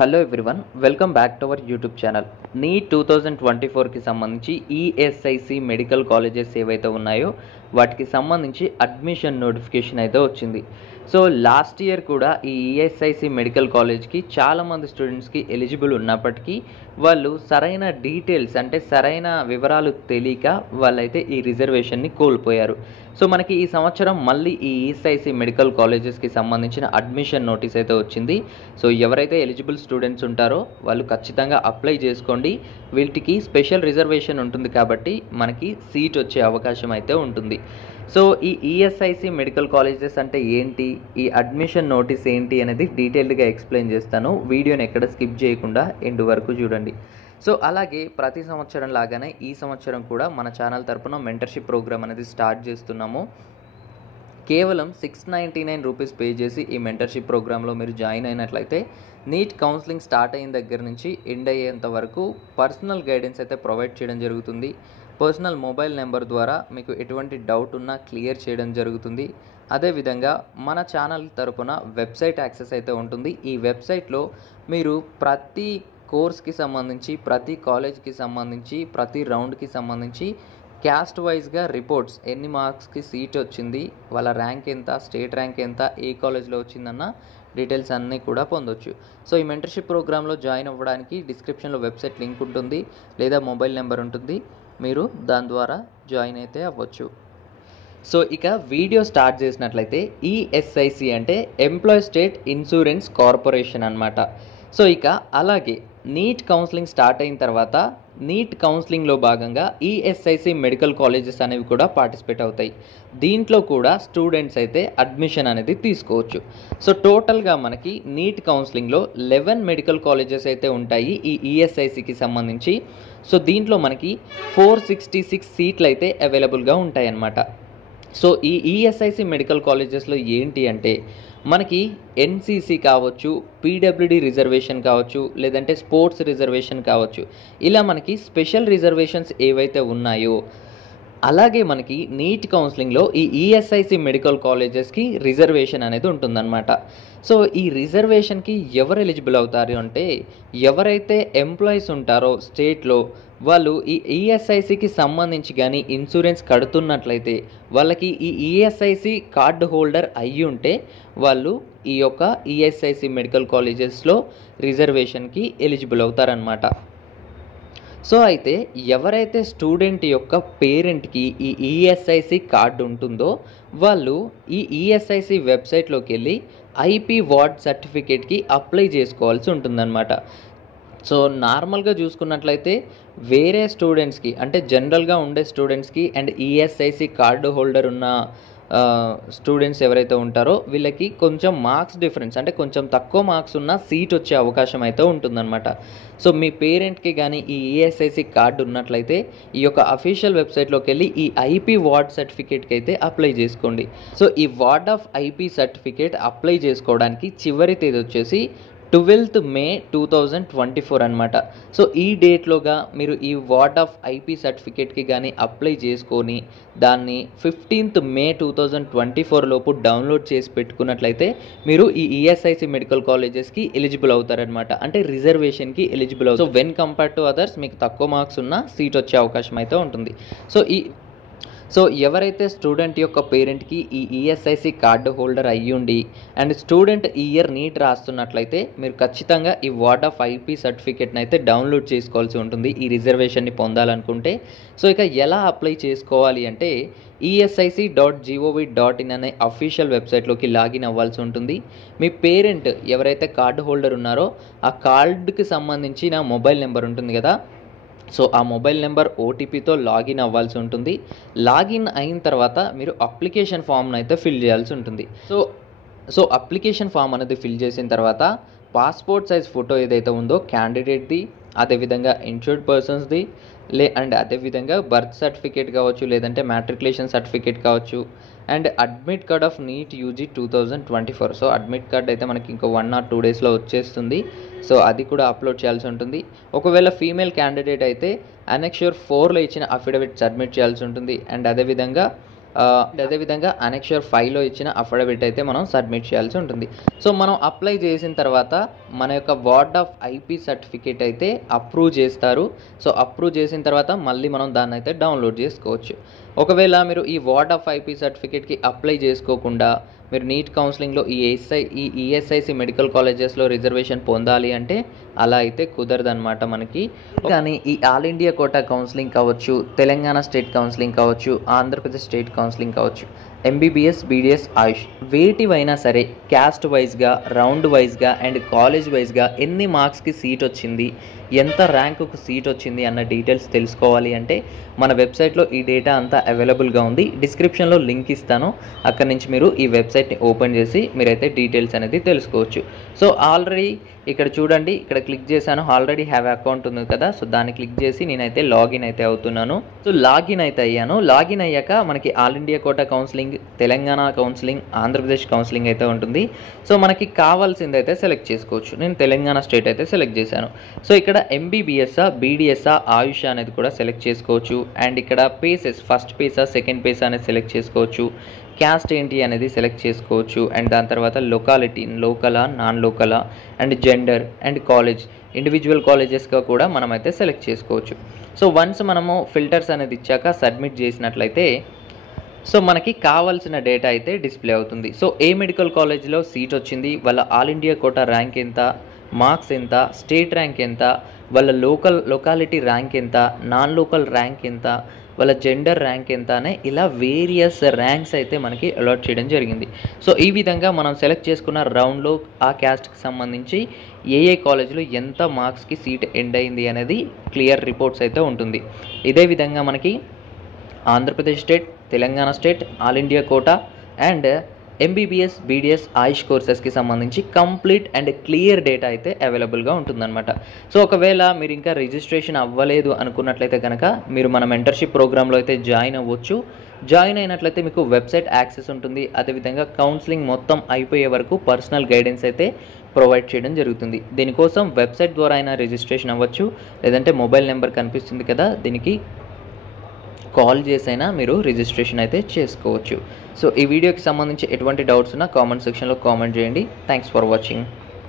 Hello everyone, welcome back to our YouTube channel. NEET 2024కి సంబంధించి ESIC medical colleges ఏవైతే ఉన్నాయో వాటికి సంబంధించి అడ్మిషన్ నోటిఫికేషన్ అయితే వచ్చింది. సో లాస్ట్ ఇయర్ కూడా ఈ ఈఎస్ఐసి మెడికల్ కాలేజ్కి చాలామంది స్టూడెంట్స్కి ఎలిజిబుల్ ఉన్నప్పటికీ వాళ్ళు సరైన డీటెయిల్స్ అంటే సరైన వివరాలు తెలియక వాళ్ళైతే ఈ రిజర్వేషన్ని కోల్పోయారు. సో మనకి ఈ సంవత్సరం మళ్ళీ ఈ ఈఎస్ఐసి మెడికల్ కాలేజెస్కి సంబంధించిన అడ్మిషన్ నోటీస్ అయితే వచ్చింది. సో ఎవరైతే ఎలిజిబుల్ స్టూడెంట్స్ ఉంటారో వాళ్ళు ఖచ్చితంగా అప్లై చేసుకోండి. వీటికి స్పెషల్ రిజర్వేషన్ ఉంటుంది కాబట్టి మనకి సీట్ వచ్చే అవకాశం అయితే ఉంటుంది. సో ఈ ఈఎస్ఐసి మెడికల్ కాలేజెస్ అంటే ఏంటి, ఈ అడ్మిషన్ నోటీస్ ఏంటి అనేది డీటెయిల్డ్గా ఎక్స్ప్లెయిన్ చేస్తాను. వీడియోని ఎక్కడ స్కిప్ చేయకుండా ఎండ్ వరకు చూడండి. సో అలాగే ప్రతి సంవత్సరం లాగానే ఈ సంవత్సరం కూడా మన ఛానల్ తరపున మెంటర్షిప్ ప్రోగ్రామ్ అనేది స్టార్ట్ చేస్తున్నాము. కేవలం 699 రూపీస్ పే చేసి ఈ మెంటర్షిప్ ప్రోగ్రాంలో మీరు జాయిన్ అయినట్లయితే నీట్ కౌన్సిలింగ్ స్టార్ట్ అయిన దగ్గర నుంచి ఎండ్ అయ్యేంత వరకు పర్సనల్ గైడెన్స్ అయితే ప్రొవైడ్ చేయడం జరుగుతుంది. పర్సనల్ మొబైల్ నెంబర్ ద్వారా మీకు ఎటువంటి డౌట్ ఉన్నా క్లియర్ చేయడం జరుగుతుంది. అదేవిధంగా మన ఛానల్ తరపున వెబ్సైట్ యాక్సెస్ అయితే ఉంటుంది. ఈ వెబ్సైట్లో మీరు ప్రతి కోర్స్కి సంబంధించి, ప్రతి కాలేజ్కి సంబంధించి, ప్రతి రౌండ్కి సంబంధించి క్యాస్ట్ వైజ్గా రిపోర్ట్స్, ఎన్ని మార్క్స్కి సీట్ వచ్చింది, వాళ్ళ ర్యాంక్ ఎంత, స్టేట్ ర్యాంక్ ఎంత, ఏ కాలేజ్లో వచ్చిందన్న డీటెయిల్స్ అన్నీ కూడా పొందొచ్చు. సో ఈ మెంటర్షిప్ ప్రోగ్రాంలో జాయిన్ అవ్వడానికి డిస్క్రిప్షన్లో వెబ్సైట్ లింక్ ఉంటుంది లేదా మొబైల్ నెంబర్ ఉంటుంది. మీరు దాని ద్వారా జాయిన్ అయితే అవ్వచ్చు. సో ఇక వీడియో స్టార్ట్ చేసినట్లయితే ఈఎస్ఐసి అంటే ఎంప్లాయీ స్టేట్ ఇన్సూరెన్స్ కార్పొరేషన్ అన్నమాట. సో ఇక అలాగే నీట్ కౌన్సిలింగ్ స్టార్ట్ అయిన తర్వాత నీట్ కౌన్సిలింగ్లో భాగంగా ఈఎస్ఐసి మెడికల్ కాలేజెస్ అనేవి కూడా పార్టిసిపేట్ అవుతాయి. దీంట్లో కూడా స్టూడెంట్స్ అయితే అడ్మిషన్ అనేది తీసుకోవచ్చు. సో టోటల్గా మనకి నీట్ కౌన్సిలింగ్లో 11 మెడికల్ కాలేజెస్ అయితే ఉంటాయి ఈ ఈఎస్ఐసికి సంబంధించి. సో దీంట్లో మనకి 466 సీట్లు అయితే అవైలబుల్గా ఉంటాయి అన్నమాట. సో ఈ ఈఎస్ఐసి మెడికల్ కాలేజెస్లో ఏంటి అంటే మనకి ఎన్సీసీ కావచ్చు, పీడబ్ల్యూడి రిజర్వేషన్ కావచ్చు, లేదంటే స్పోర్ట్స్ రిజర్వేషన్ కావచ్చు, ఇలా మనకి స్పెషల్ రిజర్వేషన్స్ ఏవైతే ఉన్నాయో అలాగే మనకి నీట్ కౌన్సిలింగ్లో ఈ ఈఎస్ఐసి మెడికల్ కాలేజెస్కి రిజర్వేషన్ అనేది ఉంటుందన్నమాట. సో ఈ రిజర్వేషన్కి ఎవరు ఎలిజిబుల్ అవుతారు అంటే ఎవరైతే ఎంప్లాయీస్ ఉంటారో స్టేట్లో వాళ్ళు ఈ ఈఎస్ఐసికి సంబంధించి కానీ ఇన్సూరెన్స్ కడుతున్నట్లయితే వాళ్ళకి ఈ ఈఎస్ఐసి కార్డు హోల్డర్ అయ్యి ఉంటే వాళ్ళు ఈ యొక్క ఈఎస్ఐసి మెడికల్ కాలేజెస్లో రిజర్వేషన్కి ఎలిజిబుల్ అవుతారనమాట. సో అయితే ఎవరైతే స్టూడెంట్ యొక్క పేరెంట్కి ఈ ఈఎస్ఐసి కార్డు ఉంటుందో వాళ్ళు ఈ ఈఎస్ఐసి వెబ్సైట్లోకి వెళ్ళి ఐపీ వార్డ్ సర్టిఫికేట్కి అప్లై చేసుకోవాల్సి ఉంటుందన్నమాట. సో నార్మల్గా చూసుకున్నట్లయితే వేరే స్టూడెంట్స్కి అంటే జనరల్గా ఉండే స్టూడెంట్స్కి అండ్ ఈఎస్ఐసి కార్డు హోల్డర్ ఉన్న స్టూడెంట్స్ ఎవరైతే ఉంటారో వీళ్ళకి కొంచెం మార్క్స్ డిఫరెన్స్ అంటే కొంచెం తక్కువ మార్క్స్ ఉన్న సీట్ వచ్చే అవకాశం అయితే ఉంటుందన్నమాట. సో మీ పేరెంట్కి కానీ ఈ ఈఎస్ఐసి కార్డు ఉన్నట్లయితే ఈ యొక్క అఫీషియల్ వెబ్సైట్లోకి వెళ్ళి ఈ ఐపీ వార్డ్ సర్టిఫికేట్కి అయితే అప్లై చేసుకోండి. సో ఈ ward of IP certificate apply చేసుకోవడానికి చివరి తేదీ వచ్చేసి 12th May 2024 అనమాట. సో ఈ డేట్లోగా మీరు ఈ వార్డ్ ఆఫ్ ఐపీ సర్టిఫికేట్కి కానీ అప్లై చేసుకొని దాన్ని 15th May 2024 లోపు డౌన్లోడ్ చేసి పెట్టుకున్నట్లయితే మీరు ఈ ఈఎస్ఐసి మెడికల్ కాలేజెస్కి ఎలిజిబుల్ అవుతారనమాట. అంటే రిజర్వేషన్కి ఎలిజిబుల్ అవుతారు. So when compare to others మీకు తక్కువ మార్క్స్ ఉన్న సీట్ వచ్చే అవకాశం అయితే ఉంటుంది. సో ఎవరైతే స్టూడెంట్ యొక్క పేరెంట్కి ఈ ఈఎస్ఐసి కార్డు హోల్డర్ అయ్యుండి అండ్ స్టూడెంట్ ఈ ఇయర్ నీట్ రాస్తున్నట్లయితే మీరు ఖచ్చితంగా ఈ వార్డ్ ఆఫ్ ఐపీ సర్టిఫికేట్ని అయితే డౌన్లోడ్ చేసుకోవాల్సి ఉంటుంది ఈ రిజర్వేషన్ని పొందాలనుకుంటే. సో ఇక ఎలా అప్లై చేసుకోవాలి అంటే ESIC.gov.in అనే అఫీషియల్ వెబ్సైట్లోకి లాగిన్ అవ్వాల్సి ఉంటుంది. మీ పేరెంట్ ఎవరైతే కార్డు హోల్డర్ ఉన్నారో ఆ కార్డుకి సంబంధించిన మొబైల్ నెంబర్ ఉంటుంది కదా, సో ఆ మొబైల్ నెంబర్ ఓటీపీతో లాగిన్ అవ్వాల్సి ఉంటుంది. లాగిన్ అయిన తర్వాత మీరు అప్లికేషన్ ఫామ్ను అయితే ఫిల్ చేయాల్సి ఉంటుంది. సో అప్లికేషన్ ఫామ్ అనేది ఫిల్ చేసిన తర్వాత పాస్పోర్ట్ సైజ్ ఫోటో ఏదైతే ఉందో క్యాండిడేట్ది, అదేవిధంగా ఇన్సూర్డ్ పర్సన్స్ది అండ్ అదేవిధంగా బర్త్ సర్టిఫికేట్ కావచ్చు, లేదంటే మ్యాట్రికులేషన్ సర్టిఫికేట్ కావచ్చు, and admit card of NEET UG 2024. So admit card అయితే మనకి ఇంకో 1 or 2 డేస్లో వచ్చేస్తుంది. సో అది కూడా అప్లోడ్ చేయాల్సి ఉంటుంది. ఒకవేళ ఫీమేల్ క్యాండిడేట్ అయితే అనెక్షర్ 4లో ఇచ్చిన అఫిడవిట్ సబ్మిట్ చేయాల్సి ఉంటుంది. అండ్ అదేవిధంగా అదేవిధంగా అనెక్షర్ 5లో ఇచ్చిన అఫిడవిట్ అయితే మనం సబ్మిట్ చేయాల్సి ఉంటుంది. సో మనం అప్లై చేసిన తర్వాత మన యొక్క వార్డ్ ఆఫ్ ఐపీ సర్టిఫికేట్ అయితే అప్రూవ్ చేస్తారు. సో అప్రూవ్ చేసిన తర్వాత మళ్ళీ మనం దాన్ని అయితే డౌన్లోడ్ చేసుకోవచ్చు. ఒకవేళ మీరు ఈ వార్డ్ ఆఫ్ ఐపీ సర్టిఫికేట్కి అప్లై చేసుకోకుండా మీరు నీట్ కౌన్సిలింగ్లో ఈ ఈఎస్ఐసి మెడికల్ కాలేజెస్లో రిజర్వేషన్ పొందాలి అంటే అలా అయితే కుదరదనమాట మనకి. కానీ ఈ ఆల్ ఇండియా కోటా కౌన్సిలింగ్ కావచ్చు, తెలంగాణ స్టేట్ కౌన్సిలింగ్ కావచ్చు, ఆంధ్రప్రదేశ్ స్టేట్ కౌన్సిలింగ్ కావచ్చు, ఎంబీబీఎస్, బీడీఎస్, ఆయుష్ వేటివైనా సరే క్యాస్ట్ వైజ్గా, రౌండ్ వైజ్గా అండ్ కాలేజ్ వైజ్గా ఎన్ని మార్క్స్కి సీట్ వచ్చింది, ఎంత ర్యాంకుకు సీట్ వచ్చింది అన్న డీటెయిల్స్ తెలుసుకోవాలి అంటే మన వెబ్సైట్లో ఈ డేటా అంతా అవైలబుల్గా ఉంది. డిస్క్రిప్షన్లో లింక్ ఇస్తాను, అక్కడి నుంచి మీరు ఈ వెబ్సైట్ని ఓపెన్ చేసి మీరైతే డీటెయిల్స్ అనేది తెలుసుకోవచ్చు. సో ఆల్రెడీ ఇక్కడ చూడండి, ఇక్కడ క్లిక్ చేశాను, ఆల్రెడీ హ్యావ్ అకౌంట్ ఉంది కదా, సో దాన్ని క్లిక్ చేసి నేనైతే లాగిన్ అయితే అవుతున్నాను. సో లాగిన్ అయితే అయ్యాను. లాగిన్ అయ్యాక మనకి all India quota counselling, Telangana counselling, Andhra Pradesh counselling అయితే ఉంటుంది. సో మనకి కావాల్సింది అయితే సెలెక్ట్ చేసుకోవచ్చు. నేను తెలంగాణ స్టేట్ అయితే సెలెక్ట్ చేశాను. సో ఇక్కడ ఎంబీబీఎస్ఆ, బీడీఎస్ఆ, ఆయుష్ అనేది కూడా సెలెక్ట్ చేసుకోవచ్చు. అండ్ ఇక్కడ పేసెస్, ఫస్ట్ పేసా, సెకండ్ పేసా అనేది సెలెక్ట్ చేసుకోవచ్చు. క్యాస్ట్ ఏంటి అనేది సెలెక్ట్ చేసుకోవచ్చు. అండ్ దాని తర్వాత లొకాలిటీ, లోకలా, నాన్ లోకలా, and gender and college, individual కాలేజెస్గా కూడా మనమైతే సెలెక్ట్ చేసుకోవచ్చు. సో వన్స్ మనము ఫిల్టర్స్ అనేది ఇచ్చాక సబ్మిట్ చేసినట్లయితే సో మనకి కావాల్సిన డేటా అయితే డిస్ప్లే అవుతుంది. సో ఏ మెడికల్ కాలేజ్లో సీట్ వచ్చింది, వాళ్ళ ఆల్ ఇండియా కోటా ర్యాంక్ ఎంత, మార్క్స్ ఎంత, స్టేట్ ర్యాంక్ ఎంత, వాళ్ళ లొకాలిటీ ర్యాంక్ ఎంత, నాన్ లోకల్ ర్యాంక్ ఎంత, వాళ్ళ జెండర్ ర్యాంక్ ఎంత అనే ఇలా వేరియస్ ర్యాంక్స్ అయితే మనకి అలాట్ చేయడం జరిగింది. సో ఈ విధంగా మనం సెలెక్ట్ చేసుకున్న రౌండ్లో ఆ క్యాస్ట్కి సంబంధించి ఏ కాలేజ్లో ఎంత మార్క్స్కి సీట్ ఎండ్ అయింది అనేది క్లియర్ రిపోర్ట్స్ అయితే ఉంటుంది. ఇదే విధంగా మనకి Andhra Pradesh state, Telangana state, all India quota and MBBS, BDS, ఆయుష్ కోర్సెస్కి సంబంధించి కంప్లీట్ అండ్ క్లియర్ డేటా అయితే అవైలబుల్గా ఉంటుందన్నమాట. సో ఒకవేళ మీరు ఇంకా రిజిస్ట్రేషన్ అవ్వలేదు అనుకున్నట్లయితే కనుక మీరు మన మెంటర్షిప్ ప్రోగ్రాంలో అయితే జాయిన్ అవ్వచ్చు. జాయిన్ అయినట్లయితే మీకు వెబ్సైట్ యాక్సెస్ ఉంటుంది. అదేవిధంగా కౌన్సిలింగ్ మొత్తం అయిపోయే వరకు పర్సనల్ గైడెన్స్ అయితే ప్రొవైడ్ చేయడం జరుగుతుంది. దీనికోసం వెబ్సైట్ ద్వారా అయినా రిజిస్ట్రేషన్ అవ్వచ్చు, లేదంటే మొబైల్ నెంబర్ కనిపిస్తుంది కదా, దీనికి కాల్ చేసైనా మీరు రిజిస్ట్రేషన్ అయితే చేసుకోవచ్చు. సో ఈ వీడియోకి సంబంధించి ఎటువంటి డౌట్స్ ఉన్నా కామెంట్ సెక్షన్లో కామెంట్ చేయండి. Thanks for watching.